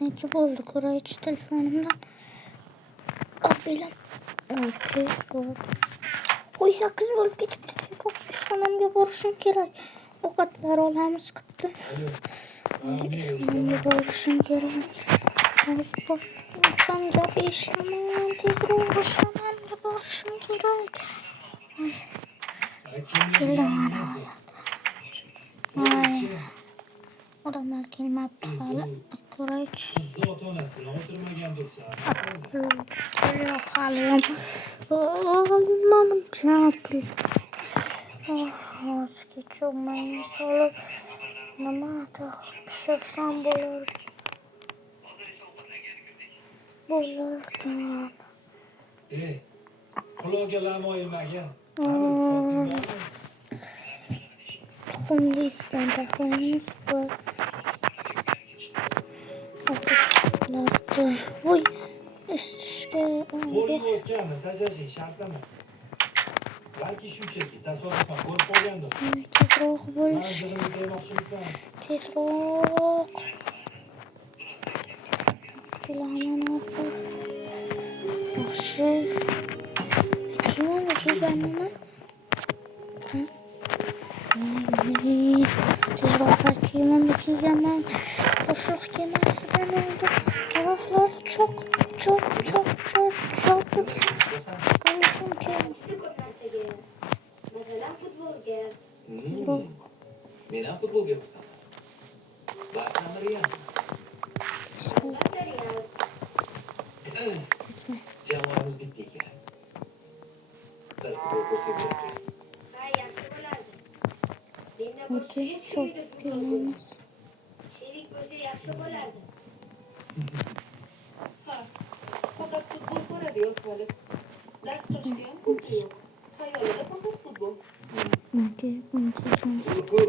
Nece buldu Koray telefonumdan. Abiyle. Okey soğuk. Oy 8 bolup ketipti. Ishxonamga borishim kerak. Ovqatlar olamiz kutdi. Ishxonamga borishim kerak. Hozir boshdan gap eshitaman. Tezroq ishxonamga borishim kerak. Keldim ana. Ay. Odamlar kelmabdi hali. Ko'raychi. Sizni ota-onasidan o'tirmagandirsa. Yo'q hali ham. Menimcha pul. Hozirga cho'g'mayni solib nimadir pishirsam bo'larkan. Quloqqa lamo ilmagan. Tuxumli isdan taxlaymiz va ovqatlarni voy isitishga Qo'ling o'tganmi? Tashlashing shart emas. Balki shunchaki tasodifan ko'rib qolgandir. tezroq bo'lish. Manzilimni demoqchimisan? Tezroq. Bilaman hozir. Yaxshi. Kimga kelganman? Tezroq kiyimimni kiyganman. Boshliq kemasidan oldim. Tovoqlar çok. Konuşum ki. Masalan futbolga. Men ham futbolga qiziqaman. Barselona Real. Albatta Real. Jamoamiz bitta ekan. Bir futbol ko'rsatyapti. Ha, yaxshi bo'lardi. Menda boshqa Okey, hech çok kimda futbol yo'q. kiyimimiz. Sherik bo'lsa yaxshi bo'lardi. Ha, faqat futbol ko'radi yoshlar. Dars qilishga ham puli yo'q. Xayolida faqat futbol. Okey, bunu tutun. Zo'rku.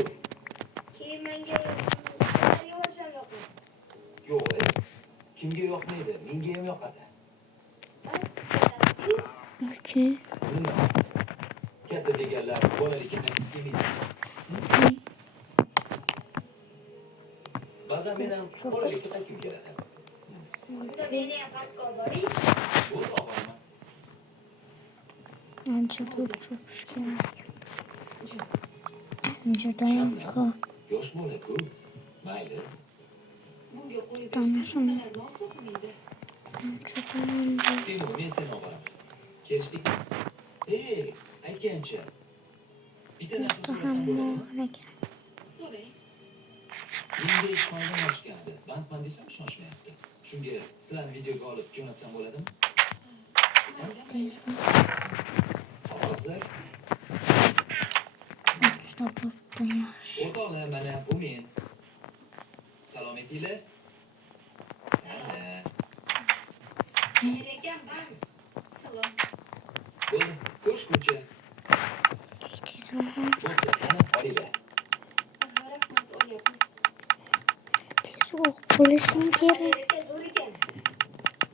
Keyin menga futbolga borishim yoqmas. Yo'q. Kimga yoqmaydi? Menga ham yoqadi. Okey. Nima? Katta deganlar bolalikdan his qilmaydi. Ba'zan men ham bolalikka qaytgim keladi. Unda meni ham parkka olib boring. Bu to'g'rimi? Ancha ko'p chopish kerak. Judayam ko'p. Yosh bola-ku. Mayli. Bunga qo'yib Tanishim. bersa, sotmaydi. Ancha bo'ldi. Timur, men seni olib boraman. Kelishdikmi? Aytgancha. Bitta narsa so'rasam bo'ladimi? Hamma ekan. So'rang. Menga ishxonadan ochgandi. Bandman desam ishonishmayapti. Shunga sizlarni videoga olib jo'natsam bo'ladimi? Hozir Juda bo'pti yaxshi. o'rtoqlar, mana bu men. Salom etinglar. Sana. Merakam band. Salom. Bo'ldi, ko'rishguncha. Tezroq. Bo'pti, ana olinglar. Rahmat, olyapmiz. Tezroq bo'lishim kerak. Meraka zo'r ekan.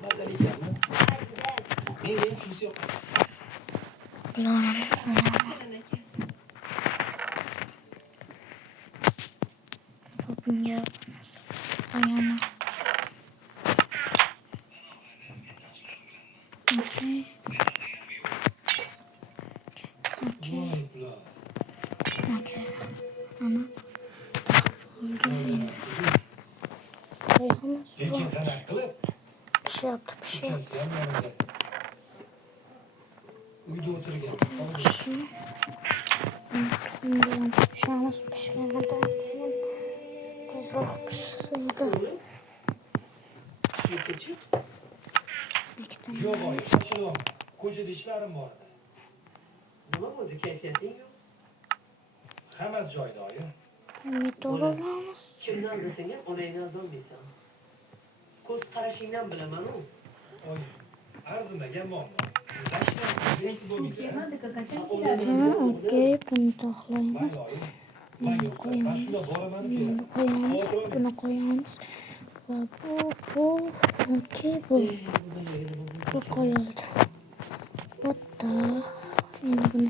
Mazali ekanmi? Ha, juda. Menga ham shunisi yoqadi. Bularni Shirin aka. bunga ayana. Okey. Ana. Oldu yine. Koyamaz. Lekin qanaqa qilib? Bir şey yaptı. Ukasi ham yonida. Uyda o'tirgan. Şu. Bilmiyorum. Pişamaz pişmemeden. Tezroq pişseydi. Tushib İki tane. Yo'q, boy, shoshilib. Ko'chada ishlarim bor edi. Nima bo'ldi, kayfiyating yo'q? Hammasi joyida, oyi. Umid olamiz. Kimdan desang ham onangdan bilmaysan. Ko'z qarashingdan bilaman-ku. Oy, arzimagan muammo. Sizlar ishlaysiz, bo'lmaydi. Okey, bunu taxlaymiz. Mayli, Bunu koyamiz. shunda boraman Bunu koyamiz. Bunu koyamiz. Va bu. Okey, bu. Bu koyuldu. Bitta. Endi buni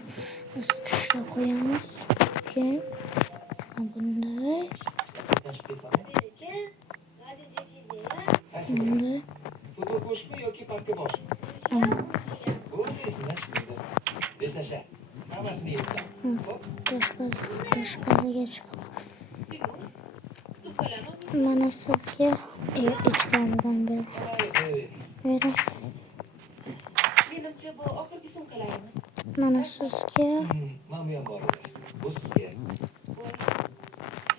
isitishga qo'yamiz. Okey. Bunday. Tashib ketadi. Meraka, va'da desizlar. Qaysi? Endi Futbol ko'rishmi yoki parkka borishmi? Bo'ldi, esimdan chiqmaydi. Eslasha. Hammasini esla. Xo'p. tashqariga chiqib Timur, supalani mana sizga ichkaridan beri beray. menimcha bu oxirgi sumkalarimiz. Mana sizga Mana bu ham bor edi. Bu sizga.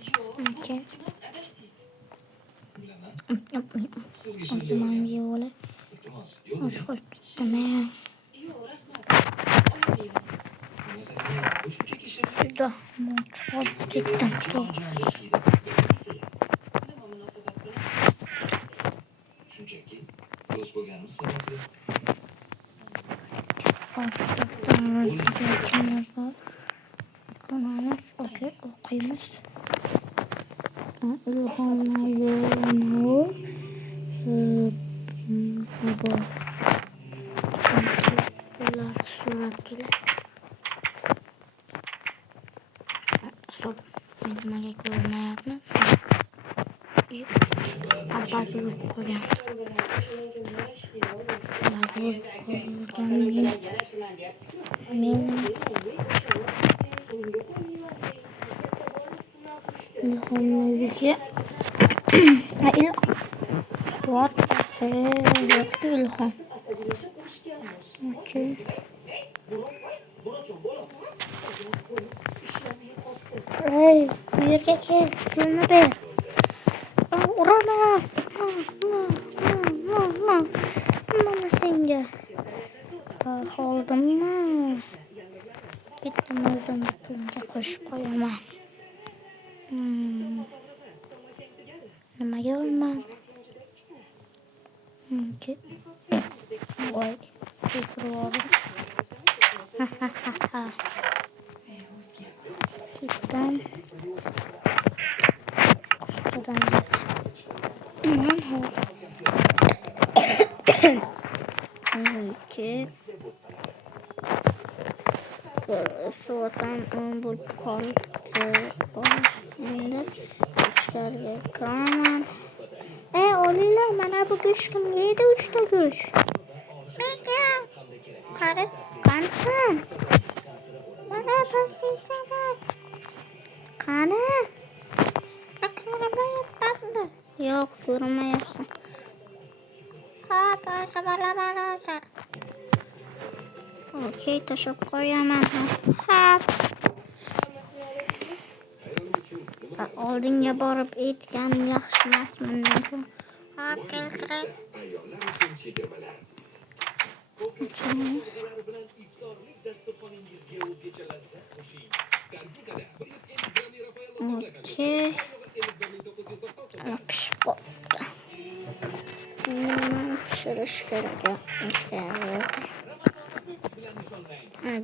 Yo'q, bu Okey. sizga adashdingiz. Bilaman. Sizga o'zim shunday ham o'ylayman. yeb olay. Iltimos, yo'l Osh qo'yib ketdim. Yo'q, rahmat. Olmayman. Bu shunchaki shirin. Juda moch qolib ketdim. Nima munosabat bilan? Shunchaki do'st bo'lganimiz sababli. O'qiymiz. Ilhomni yo'lini ular so'rab keladi. Nimaga ko'rmayapman? Abad yurib qo'ygan. Men ilhomlarga what the hell yo'qdi ilhom. Asabiylashib urishganmiz. Okay. Ishlamay qoldi. Hey, bu yerga kel, pulni ber. Uraman. Mana senga. Qoldimmi? Ketdim o'zim pulga qo'shib qo'yaman. Nimaga olmadi? Voy, tezroq. Ketdim. Ustidan okay. So'tan bo'lib qolibdi. Endi ichkariga kiraman. Olinglar, mana bu go'sht kimga edi? 3 ta go'sht. Menga. Qanisan? Mana pastda bor. Qani? Ko'rmayapmanmi? Yo'q, ko'rmayapsan. Bo'lsa bo'laman. Okey, tashlab qo'yaman. Oldinga borib aytganim yaxshi emasmi? Keltiray. Okey. Pishib qoldi. Nima pishirish kerak?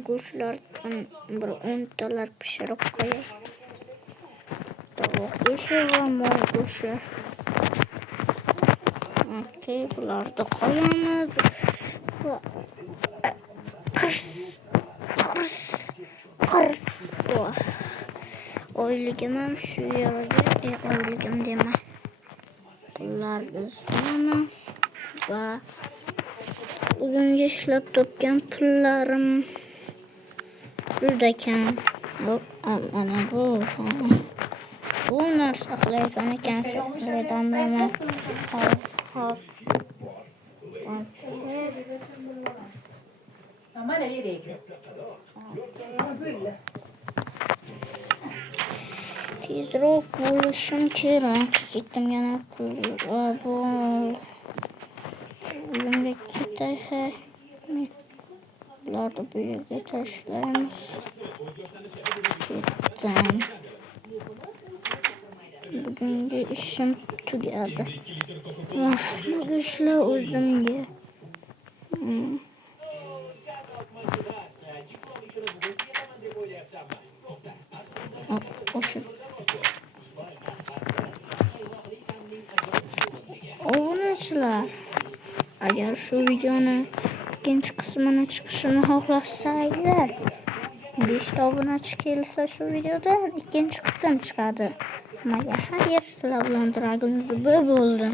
Go'shtlardan bir 10 talar pishirib qo'yay. Tovuq go'shti va mol go'shti. Okey, bularni qo'yamiz. Qirs. Oyligim ham shu yerda. Oyligim dema. Ularni solamiz va bugungi ishlab topgan pullarim juda kam. Mana bu narsa saqlaysan ekansiz. Redaman. Hop. Mana nereye? Tezroq bo'lishim kerak. Ketdim yana pul. Bu uyimga ketay. Bularni bu yerga tashlaymiz. Ketdim. Bugungi ishim tugadi. Go'shtlar o'zimga. Obunachilar, agar shu videoni ikkinchi qismini chiqishini xohlasanglar, 5 ta obunachi kelsa shu videoda ikkinchi qism chiqadi. Maga xayr, sizlar bilan Dragon Zub bo'ldi.